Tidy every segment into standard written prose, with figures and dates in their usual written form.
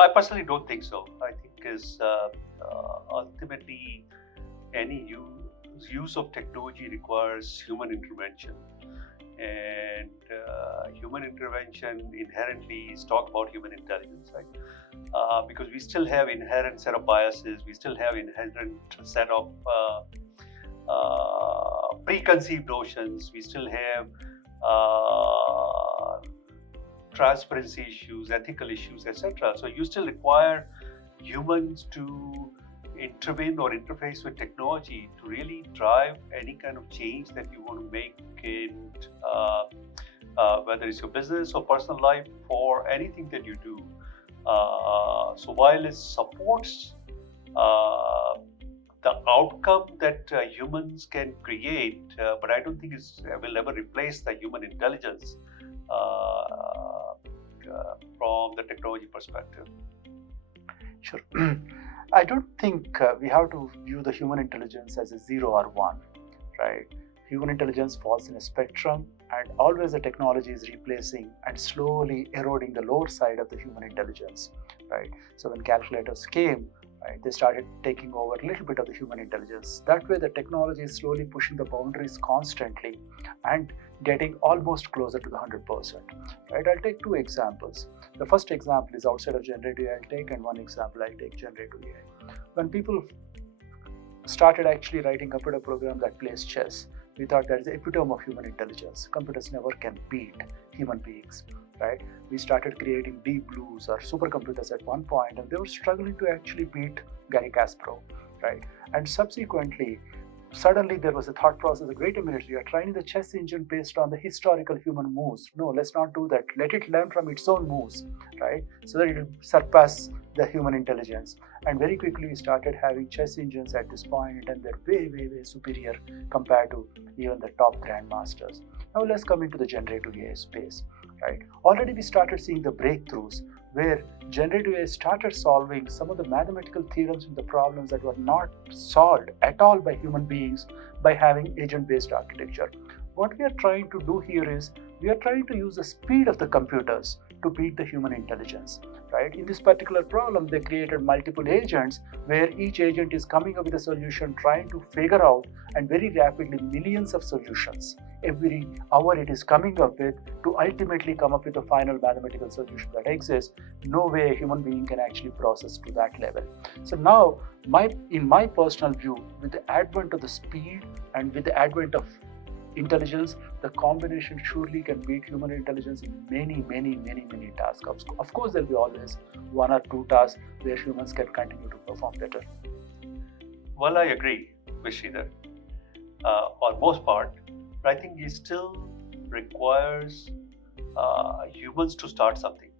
I personally don't think so. I think is ultimately any use of technology requires human intervention, and human intervention inherently is talk about human intelligence, right? Because we still have inherent set of biases, we still have inherent set of preconceived notions, we still have transparency issues, ethical issues, etc. So you still require humans to intervene or interface with technology to really drive any kind of change that you want to make in whether it's your business or personal life or anything that you do. So while it supports the outcome that humans can create, but I don't think it will ever replace the human intelligence from the technology perspective. Sure. I don't think we have to view the human intelligence as a 0 or 1, right? Human intelligence falls in a spectrum, and always the technology is replacing and slowly eroding the lower side of the human intelligence, right? So when calculators came, right, they started taking over a little bit of the human intelligence. That way the technology is slowly pushing the boundaries constantly and getting almost closer to the 100%, right? I'll take two examples. The first example is outside of generative AI I'll take, and one example I'll take generative AI. When people started actually writing computer program that plays chess, we thought that is the epitome of human intelligence. Computers never can beat human beings, right? We started creating deep blues or supercomputers at one point, and they were struggling to actually beat Garry Kasparov, right? And subsequently, suddenly there was a thought process, wait a minute, you are training the chess engine based on the historical human moves. No, let's not do that. Let it learn from its own moves, right? So that it will surpass the human intelligence. And very quickly we started having chess engines at this point, and they're way, way, way superior compared to even the top grandmasters. Now let's come into the generative AI space, right? Already we started seeing the breakthroughs where generative AI started solving some of the mathematical theorems in the problems that were not solved at all by human beings by having agent-based architecture. What we are trying to do here is we are trying to use the speed of the computers to beat the human intelligence, right? In this particular problem, they created multiple agents where each agent is coming up with a solution, trying to figure out, and very rapidly millions of solutions every hour it is coming up with to ultimately come up with a final mathematical solution that exists. No way a human being can actually process to that level. So now, in my personal view, with the advent of the speed and with the advent of intelligence, the combination surely can beat human intelligence in many, many, many, many tasks. Of course, there will be always one or two tasks where humans can continue to perform better. Well, I agree with Sridhar on most part, but I think it still requires humans to start something.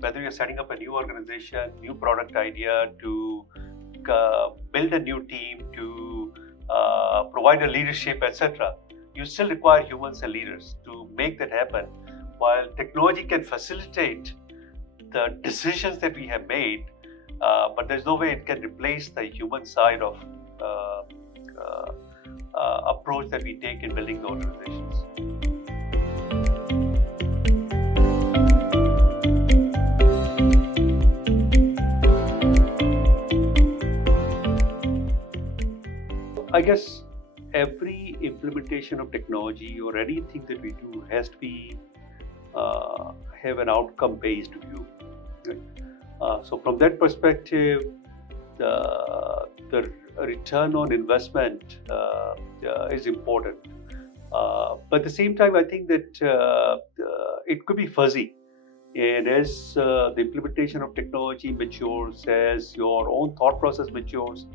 Whether you're setting up a new organization, new product idea, to build a new team, to provide a leadership, etc., you still require humans and leaders to make that happen. While technology can facilitate the decisions that we have made, but there's no way it can replace the human side of approach that we take in building the organizations. I guess every implementation of technology or anything that we do has to be have an outcome-based view. Right? So from that perspective, the return on investment is important. But at the same time, I think that it could be fuzzy. And as the implementation of technology matures, as your own thought process matures,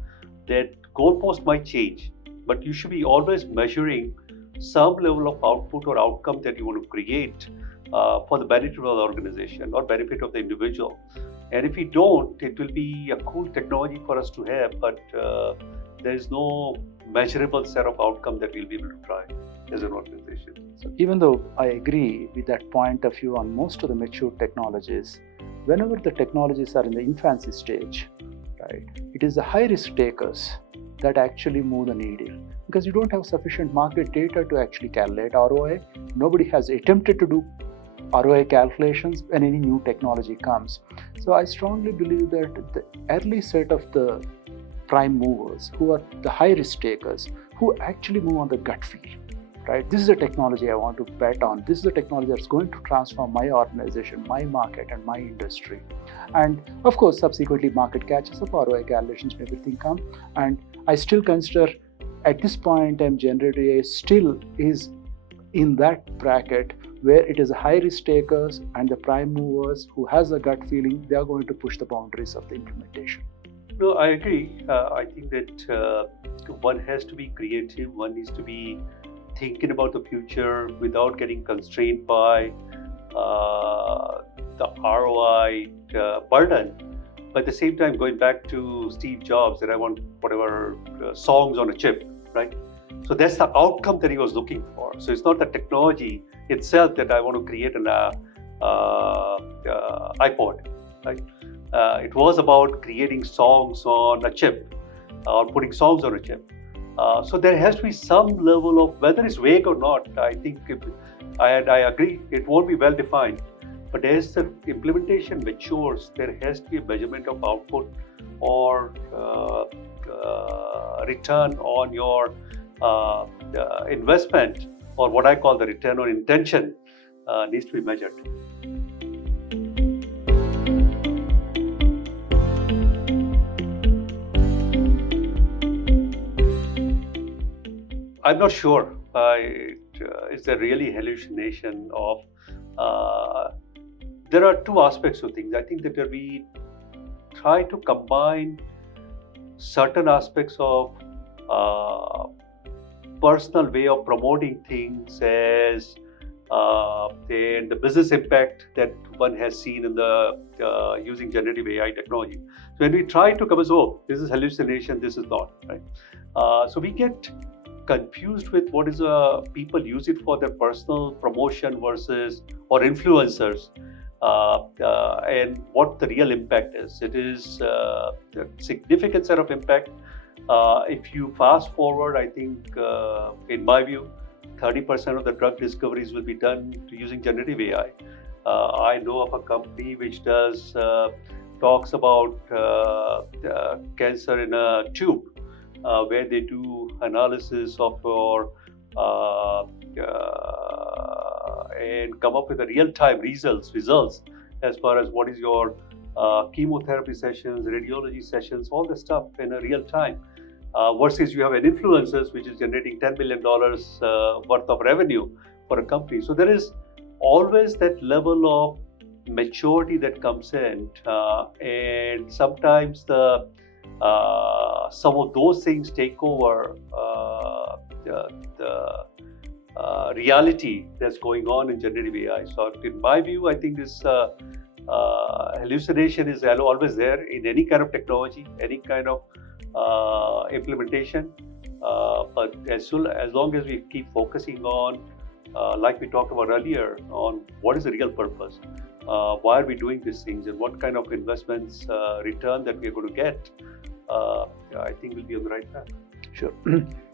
that goalpost might change. But you should be always measuring some level of output or outcome that you want to create for the benefit of the organization or benefit of the individual. And if we don't, it will be a cool technology for us to have, but there is no measurable set of outcome that we'll be able to try as an organization. So even though I agree with that point of view on most of the mature technologies, whenever the technologies are in the infancy stage, right, it is the high risk takers that actually move the needle, because you don't have sufficient market data to actually calculate ROI. Nobody has attempted to do ROI calculations when any new technology comes. So I strongly believe that the early set of the prime movers, who are the high risk takers, who actually move on the gut feel, right? This is a technology I want to bet on. This is a technology that's going to transform my organization, my market, and my industry. And of course, subsequently, market catches up, ROI calculations and everything come. And I still consider at this point in time, generative AI still is in that bracket where it is high risk takers and the prime movers who has a gut feeling they are going to push the boundaries of the implementation. No, I agree. I think that one has to be creative. One needs to be thinking about the future without getting constrained by the ROI burden. But at the same time, going back to Steve Jobs, that I want whatever songs on a chip, right? So that's the outcome that he was looking for. So it's not the technology itself that I want to create an iPod, right? It was about creating songs on a chip or putting songs on a chip. So there has to be some level of, whether it's vague or not, I think I agree, it won't be well defined. But as the implementation matures, there has to be a measurement of output or return on your investment, or what I call the return on intention, needs to be measured. I'm not sure. Is there really hallucination of? There are two aspects of things. I think that we try to combine certain aspects of personal way of promoting things as and the business impact that one has seen in the using generative AI technology. So when we try to come as, oh, this is hallucination, this is not, right? So we get confused with what is people use it for their personal promotion versus, or influencers, and what the real impact is. It is a significant set of impact. If you fast forward, I think, in my view, 30% of the drug discoveries will be done using generative AI. I know of a company which does talks about cancer in a tube, where they do analysis of your and come up with the real-time results as far as what is your chemotherapy sessions, radiology sessions, all the stuff in a real time. Versus you have an influencers which is generating $10 million worth of revenue for a company. So there is always that level of maturity that comes in, and sometimes the some of those things take over the reality that's going on in generative AI. So in my view, I think this hallucination is always there in any kind of technology, any kind of implementation. But as long as we keep focusing on, like we talked about earlier, on what is the real purpose, why are we doing these things, and what kind of investments return that we are going to get, I think we'll be on the right path. Sure.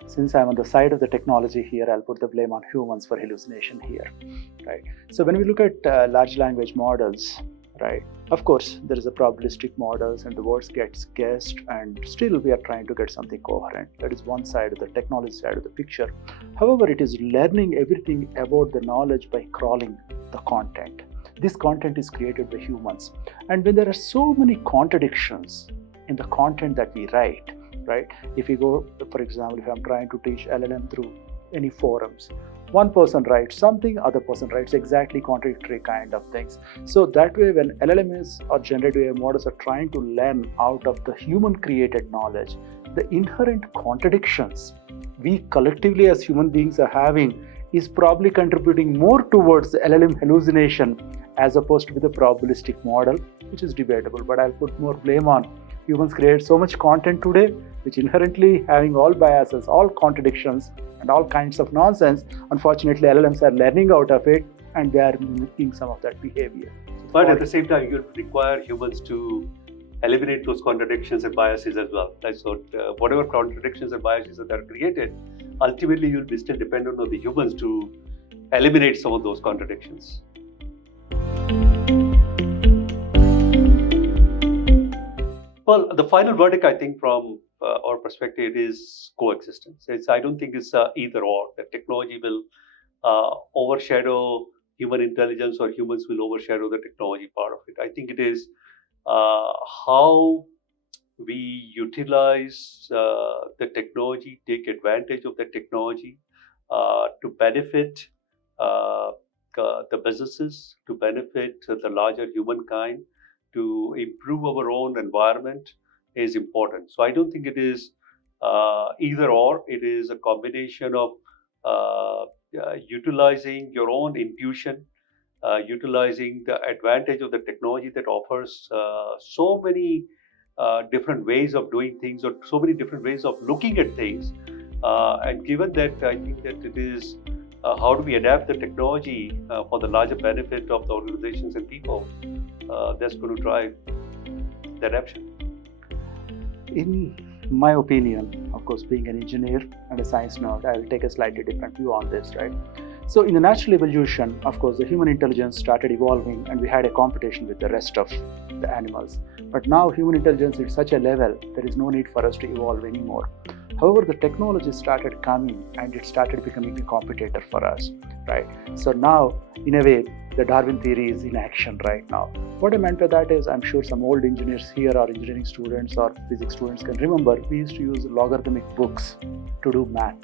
Since I'm on the side of the technology here, I'll put the blame on humans for hallucination here, right? So when we look at large language models, right, of course, there is a probabilistic models and the words gets guessed, and still we are trying to get something coherent. That is one side of the technology side of the picture. However, it is learning everything about the knowledge by crawling the content. This content is created by humans. And when there are so many contradictions in the content that we write, right? If you go, for example, if I'm trying to teach LLM through any forums, one person writes something, other person writes exactly contradictory kind of things. So that way, when LLMs or generative AI models are trying to learn out of the human created knowledge, the inherent contradictions we collectively as human beings are having is probably contributing more towards the LLM hallucination as opposed to the probabilistic model, which is debatable. But I'll put more blame on Humans create so much content today, which inherently having all biases, all contradictions, and all kinds of nonsense. Unfortunately, LLMs are learning out of it, and they are mimicking some of that behavior. But at the same time, you require humans to eliminate those contradictions and biases as well. Right? So whatever contradictions and biases that are created, ultimately you'll be still dependent on the humans to eliminate some of those contradictions. Well, the final verdict, I think, from our perspective is coexistence. I don't think it's either or. The technology will overshadow human intelligence, or humans will overshadow the technology part of it. I think it is how we utilize the technology, take advantage of the technology to benefit the businesses, to benefit the larger humankind, to improve our own environment is important. So I don't think it is either or. It is a combination of utilizing your own intuition, utilizing the advantage of the technology that offers so many different ways of doing things, or so many different ways of looking at things. And given that, I think that it is how do we adapt the technology for the larger benefit of the organizations and people that's going to drive the adaptation. In my opinion, of course, being an engineer and a science nerd, I will take a slightly different view on this, right? So in the natural evolution, of course, the human intelligence started evolving and we had a competition with the rest of the animals. But now human intelligence is such a level, there is no need for us to evolve anymore. However, the technology started coming and it started becoming a competitor for us, right? So now, in a way, the Darwin theory is in action right now. What I meant by that is, I'm sure some old engineers here or engineering students or physics students can remember, we used to use logarithmic books to do math,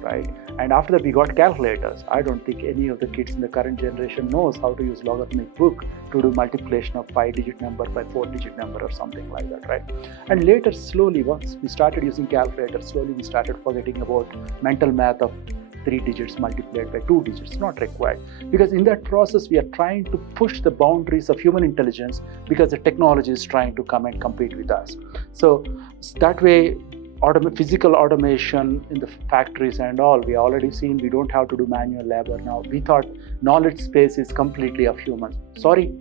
right? And after that, we got calculators. I don't think any of the kids in the current generation knows how to use logarithmic book to do multiplication of 5-digit number by 4-digit number or something like that, right? And later, slowly, once we started using calculators, slowly we started forgetting about mental math of 3 digits multiplied by 2 digits, not required. Because in that process, we are trying to push the boundaries of human intelligence because the technology is trying to come and compete with us. So that way, physical automation in the factories and all, we already seen we don't have to do manual labor now. We thought knowledge space is completely of humans. Sorry,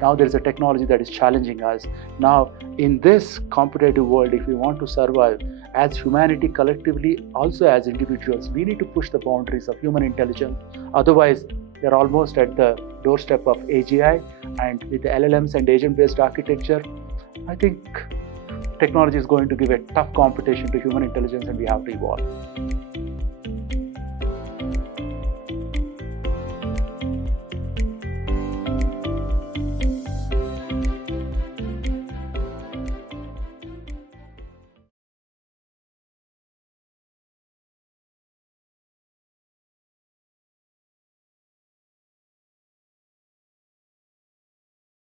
now there is a technology that is challenging us. Now, in this competitive world, if we want to survive as humanity collectively, also as individuals, we need to push the boundaries of human intelligence. Otherwise, they're almost at the doorstep of AGI, and with the LLMs and agent-based architecture, I think technology is going to give a tough competition to human intelligence, and we have to evolve.